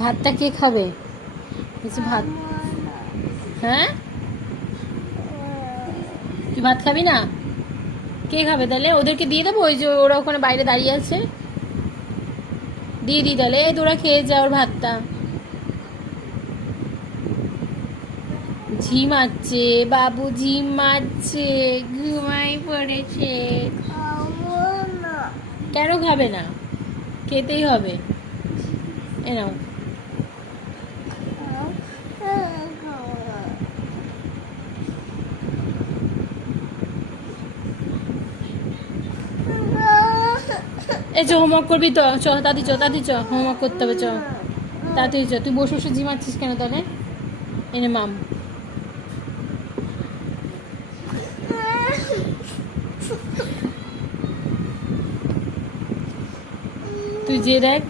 ভাতটা কে খাবে? কিছু ভাত। হ্যাঁ, তুই ভাত খাবি না? কে খাবে তাহলে? ওদেরকে দিয়ে দেবো, ওই যে ওরা ওখানে বাইরে দাঁড়িয়ে আছে। দিয়ে দিই তাহলে, এই তোরা খেয়ে যা ওর ভাতটা। ঝিমাচ্ছে বাবু, ঝিমাচ্ছে, ঘুমাই পড়েছে। কেন খাবে না? খেতেই হবে। এ নাও। এই যে হোমওয়ার্ক করবি তো, চ তাড়াতাড়ি চ, তাড়াতাড়ি চ, হোমওয়ার্ক করতে হবে, চ তাড়াতাড়ি চ। তুই বসে বসে ঝিমাচ্ছিস কেন তাহলে? এনে মাম। তুই যে দেখ